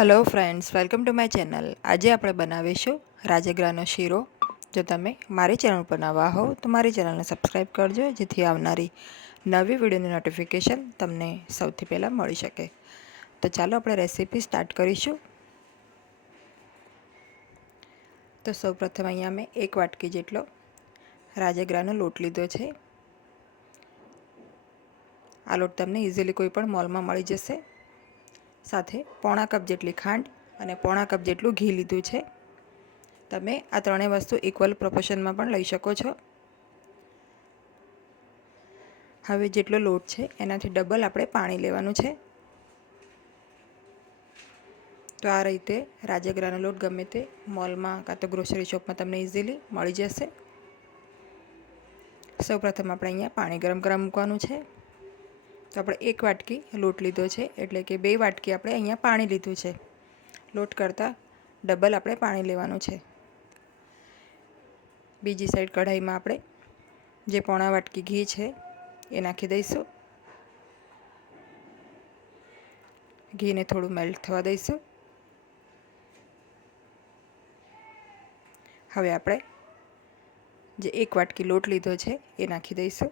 Hello friends welcome to my channel આજે આપણે બનાવીશું રાજગરાનો શીરો. જો તમે મારી ચેનલ પર નવા હો, તો મારી ચેનલને સબસ્ક્રાઈબ કરજો, જેથી આવનારી નવી વિડીયોની નોટિફિકેશન તમને સૌથી પહેલાં મળી શકે. તો ચાલો આપણે રેસીપી સ્ટાર્ટ કરીશું. તો સૌપ્રથમ અહીંયા મેં એક વાટકી જેટલો રાજગરાનો લોટ લીધો છે. આ લોટ તમને ઇઝીલી કોઈ પણ મોલમાં મળી જશે. સાથે પોણા કપ જેટલી ખાંડ અને પોણા કપ જેટલું ઘી લીધું છે. તમે આ ત્રણેય વસ્તુ ઇક્વલ પ્રોપોર્શનમાં પણ લઈ શકો છો. હવે જેટલો લોટ છે, એનાથી ડબલ આપણે પાણી લેવાનું છે. તો આ રીતે રાજગરાનો લોટ ગમે તે મોલમાં કાં તો ગ્રોસરી શોપમાં તમને ઇઝીલી મળી જશે. સૌપ્રથમ આપણે અહીંયા પાણી ગરમ ગરમ મૂકવાનું છે. તો આપણે એક વાટકી લોટ લીધો છે, એટલે કે બે વાટકી આપણે અહીંયા પાણી લીધું છે. લોટ કરતાં ડબલ આપણે પાણી લેવાનું છે. બીજી સાઈડ કઢાઈમાં આપણે જે પોણા વાટકી ઘી છે, એ નાખી દઈશું. ઘીને થોડું મેલ્ટ થવા દઈશું. હવે આપણે જે એક વાટકી લોટ લીધો છે, એ નાખી દઈશું.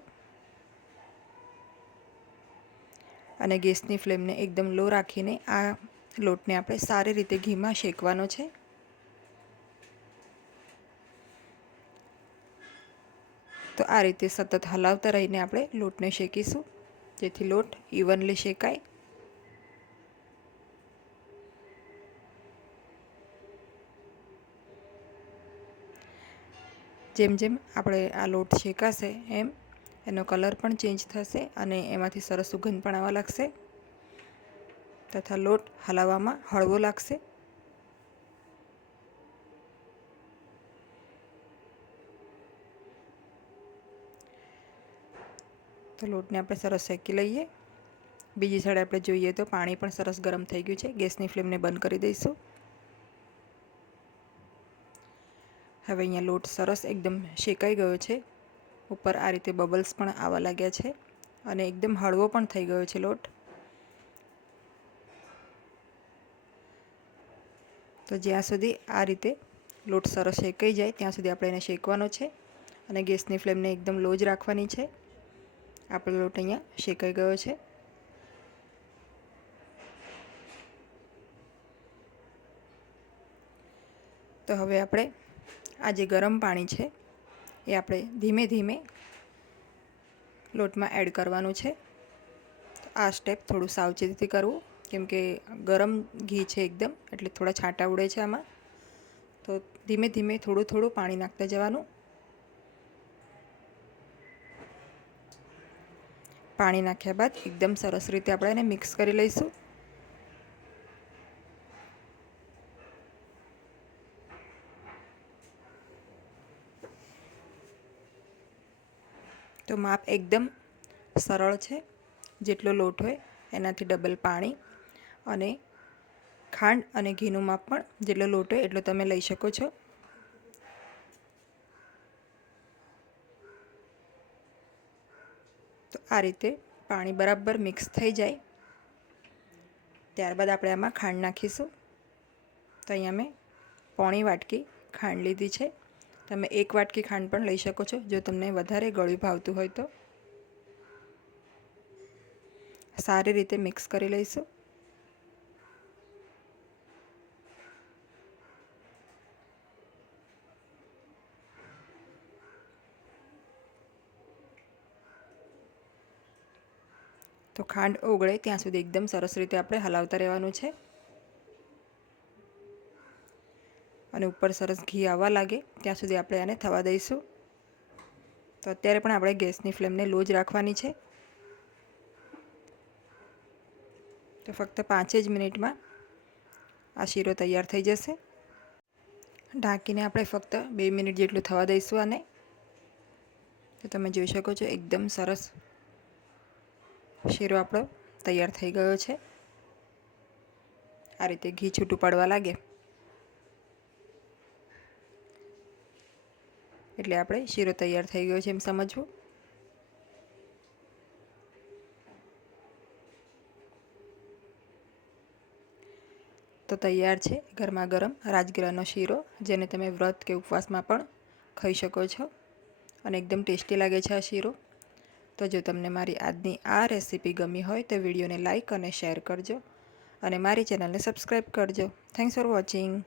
અને ગેસની ફ્લેમને એકદમ લો રાખીને આ લોટને આપણે સારી રીતે ઘીમાં શેકવાનો છે. તો આ રીતે સતત હલાવતા રહીને આપણે લોટને શેકીશું, જેથી લોટ ઇવનલી શેકાય. જેમ જેમ આપણે આ લોટ શેકાશે એમ એનો કલર પણ ચેન્જ થશે અને એમાંથી સરસ સુગંધ પણ આવવા લાગશે. તથા લોટ હલાવવામાં હળવો લાગશે. તો લોટને આપણે સરસ શેકી લઈએ. બીજી સાઈડ આપણે જોઈએ તો પાણી પણ સરસ ગરમ થઈ ગયું છે. ગેસની ફ્લેમને બંધ કરી દઈશું. હવે અહીંયા લોટ સરસ એકદમ શેકાઈ ગયો છે. ઉપર આ રીતે બબલ્સ પણ આવવા લાગ્યા છે અને એકદમ હળવો પણ થઈ ગયો છે લોટ. તો જ્યાં સુધી આ રીતે લોટ સરસ શેકાઈ જાય, ત્યાં સુધી આપણે એને શેકવાનો છે અને ગેસની ફ્લેમને એકદમ લો જ રાખવાની છે. આપણો લોટ અહીંયા શેકાઈ ગયો છે. તો હવે આપણે આ જે ગરમ પાણી છે એ આપણે ધીમે ધીમે લોટમાં એડ કરવાનું છે. આ સ્ટેપ થોડું સાવચેતીથી કરવું, કેમ કે ગરમ ઘી છે એકદમ, એટલે થોડા છાંટા ઉડે છે આમાં. તો ધીમે ધીમે થોડું થોડું પાણી નાખતા જવાનું. પાણી નાખ્યા બાદ એકદમ સરસ રીતે આપણે એને મિક્સ કરી લઈશું. તો માપ એકદમ સરળ છે. જેટલો લોટ હોય એનાથી ડબલ પાણી અને ખાંડ અને ઘીનું માપ પણ જેટલો લોટ હોય એટલો તમે લઈ શકો છો. તો આ રીતે પાણી બરાબર મિક્સ થઈ જાય. ત્યારબાદ આપણે આમાં ખાંડ નાખીશું. તો અહીંયા મેં પોણી વાટકી ખાંડ લીધી છે. તમે એક વાટકી ખાંડ પણ લઈ શકો છો, જો તમને વધારે ગળ્યું ભાવતું હોય તો. સારી રીતે મિક્સ કરી લઈશું. તો ખાંડ ઓગળે ત્યાં સુધી એકદમ સરસ રીતે આપણે હલાવતા રહેવાનું છે. અને ઉપર સરસ ઘી આવવા લાગે. ત્યાં સુધી આપણે આને થવા દઈશું. તો અત્યારે પણ આપણે ગેસની ફ્લેમને લો જ રાખવાની છે. તો ફક્ત પાંચ જ મિનિટમાં આ શીરો તૈયાર થઈ જશે. ઢાંકીને આપણે ફક્ત બે મિનિટ જેટલું થવા દઈશું આને. તો તમે જોઈ શકો છો એકદમ સરસ શીરો આપણો તૈયાર થઈ ગયો છે. આ રીતે ઘી છૂટું પડવા લાગે. એટલે આપણે શીરો તૈયાર થઈ ગયો છે, એમ સમજવું? તો તૈયાર છે ગરમા ગરમ રાજગીરાનો શીરો, જેને તમે વ્રત કે ઉપવાસમાં પણ ખાઈ શકો છો. અને એકદમ ટેસ્ટી લાગે છે આ શીરો. તો જો તમને મારી આજની આ રેસીપી ગમી હોય તો વિડીયોને લાઇક અને શેર કરજો. અને મારી ચેનલને સબસ્ક્રાઈબ કરજો. Thanks for watching